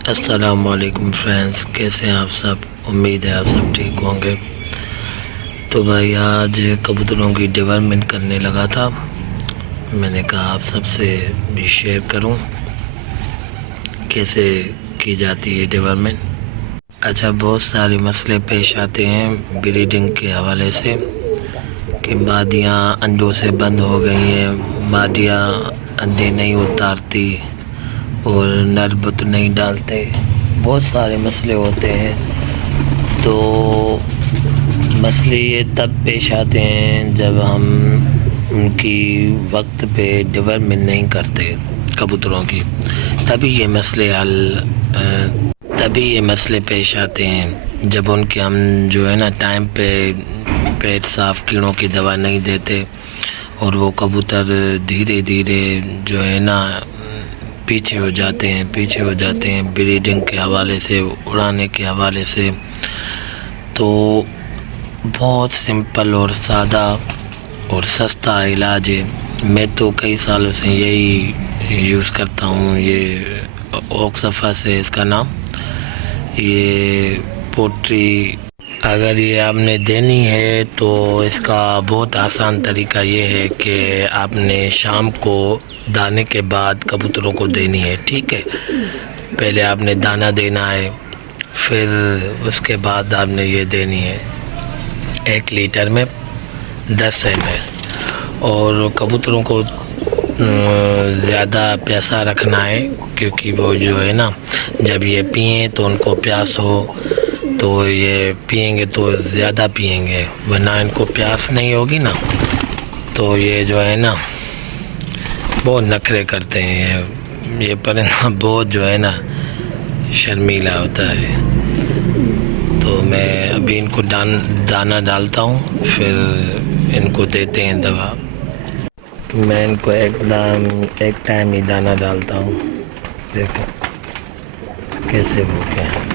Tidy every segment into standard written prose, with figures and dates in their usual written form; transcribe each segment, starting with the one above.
अस्सलामुअलैकुम फ्रेंड्स, कैसे हैं आप सब। उम्मीद है आप सब ठीक होंगे। तो भाई आज कबूतरों की डेवलपमेंट करने लगा था। मैंने कहा आप सबसे भी शेयर करूं कैसे की जाती है डेवलपमेंट। अच्छा, बहुत सारे मसले पेश आते हैं ब्रीडिंग के हवाले से कि मादियाँ अंडों से बंद हो गई हैं, मादियाँ अंडे नहीं उतारती और नर बुत नहीं डालते। बहुत सारे मसले होते हैं। तो मसले ये तब पेश आते हैं जब हम उनकी वक्त पे डेवलपमेंट नहीं करते कबूतरों की, तभी ये मसले पेश आते हैं। जब उनके हम जो है ना टाइम पे पेट साफ कीड़ों की दवा नहीं देते और वो कबूतर धीरे धीरे जो है ना पीछे हो जाते हैं ब्रीडिंग के हवाले से, उड़ाने के हवाले से। तो बहुत सिंपल और सादा और सस्ता इलाज है। मैं तो कई सालों से यही यूज़ करता हूँ। ये ऑक्सफा से इसका नाम, ये पोट्री अगर ये आपने देनी है तो इसका बहुत आसान तरीका ये है कि आपने शाम को दाने के बाद कबूतरों को देनी है। ठीक है, पहले आपने दाना देना है, फिर उसके बाद आपने ये देनी है 1 लीटर में 10 ml। और कबूतरों को ज़्यादा प्यासा रखना है, क्योंकि वो जो है ना जब ये पिएं तो उनको प्यास हो, तो ये पिएंगे तो ज़्यादा पिएंगे, वरना इनको प्यास नहीं होगी ना तो ये जो है ना बहुत नखरे करते हैं। ये परिंदा बहुत जो है ना शर्मीला होता है। तो मैं अभी इनको दाना डालता हूँ, फिर इनको देते हैं दवा। मैं इनको एक टाइम ही दाना डालता हूँ। देखो कैसे भूखे हैं।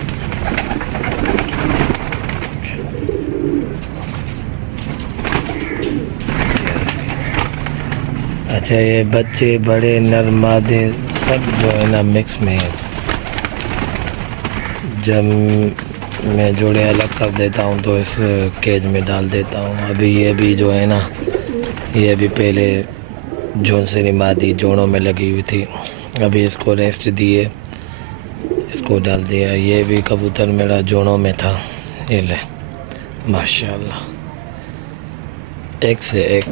अच्छा, ये बच्चे बड़े नर मादे सब जो है ना मिक्स में है। जब मैं जोड़े अलग कर देता हूँ तो इस केज में डाल देता हूँ। अभी ये भी जो है ना, ये भी पहले जोनसरी मादी जोड़ों में लगी हुई थी, अभी इसको रेस्ट दिए, इसको डाल दिया। ये भी कबूतर मेरा जोड़ों में था। ये ले माशाल्लाह, एक से एक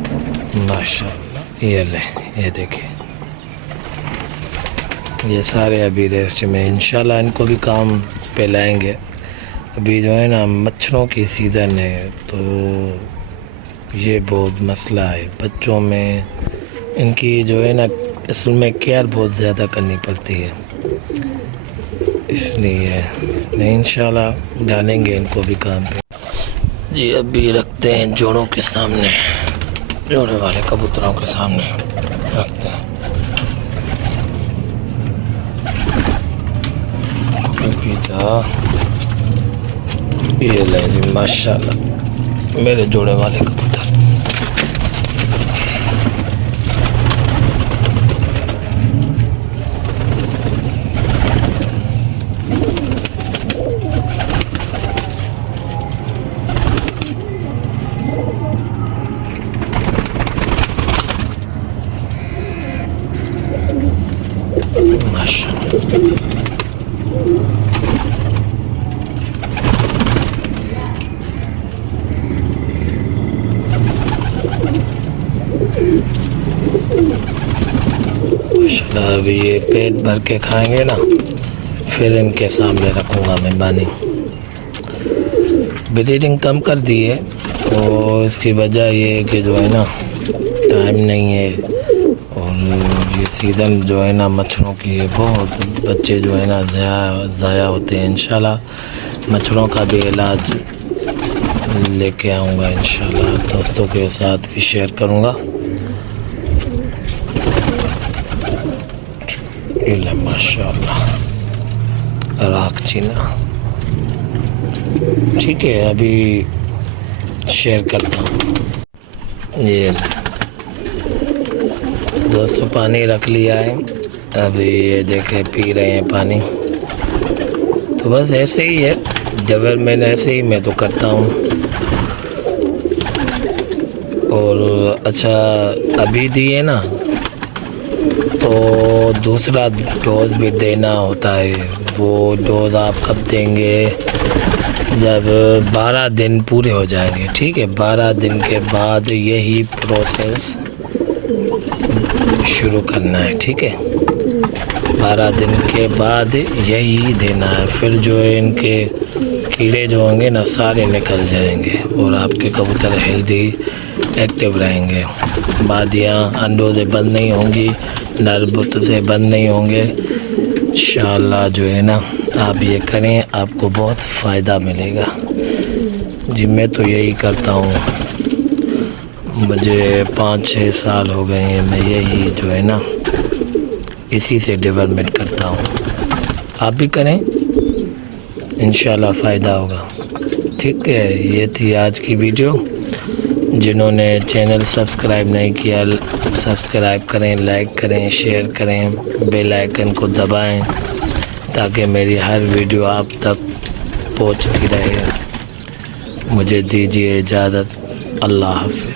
माशाल्लाह। ये ले, ये देखिए, ये सारे अभी रेस्ट में। इंशाल्लाह इनको भी काम पे लाएंगे। अभी जो है ना मच्छरों की सीज़न है, तो ये बहुत मसला है बच्चों में। इनकी जो है ना असल में केयर बहुत ज़्यादा करनी पड़ती है, इसलिए नहीं इंशाल्लाह डालेंगे इनको भी काम पे। जी अभी रखते हैं जोड़ों के सामने, जोड़े वाले कबूतरों के सामने रखते हैं। ये ले जी माशाल्लाह मेरे जोड़े वाले कबूतर। माशाल्लाह अभी ये पेट भर के खाएंगे ना, फिर इनके सामने रखूँगा मैं पानी। ब्रीडिंग कम कर दी है, तो इसकी वजह ये है कि जो है ना टाइम नहीं है, और ये सीज़न जो है ना मच्छरों की है, बहुत बच्चे जो है ना ज़ाया होते हैं। इंशाल्लाह मच्छरों का भी इलाज लेके आऊँगा, इंशाल्लाह दोस्तों के साथ भी शेयर करूँगा। माशाल्लाह राख चीना। ठीक है, अभी शेयर करता हूँ। ये दोस्तों पानी रख लिया है, अभी ये देखे पी रहे हैं पानी। तो बस ऐसे ही है डेवलपमेंट, ऐसे ही मैं तो करता हूँ। और अच्छा अभी दिए ना तो दूसरा डोज भी देना होता है। वो डोज आप कब देंगे, जब 12 दिन पूरे हो जाएंगे, ठीक है। 12 दिन के बाद यही प्रोसेस शुरू करना है, ठीक है। 12 दिन के बाद यही देना है, फिर जो है इनके कीड़े जो होंगे ना सारे निकल जाएंगे और आपके कबूतर हेल्दी एक्टिव रहेंगे। बादियाँ अंडों से बंद नहीं होंगी, नर बुत से बंद नहीं होंगे। इंशाअल्लाह जो है ना आप ये करें, आपको बहुत फ़ायदा मिलेगा जी। मैं तो यही करता हूँ, मुझे 5-6 साल हो गए हैं, मैं यही जो है ना इसी से डेवलपमेंट करता हूँ। आप भी करें, इंशाल्लाह फ़ायदा होगा, ठीक है। ये थी आज की वीडियो। जिन्होंने चैनल सब्सक्राइब नहीं किया सब्सक्राइब करें, लाइक करें, शेयर करें, बेल आइकन को दबाएं ताकि मेरी हर वीडियो आप तक पहुंचती रहे। मुझे दीजिए इजाज़त, अल्लाह हाफ़िज़।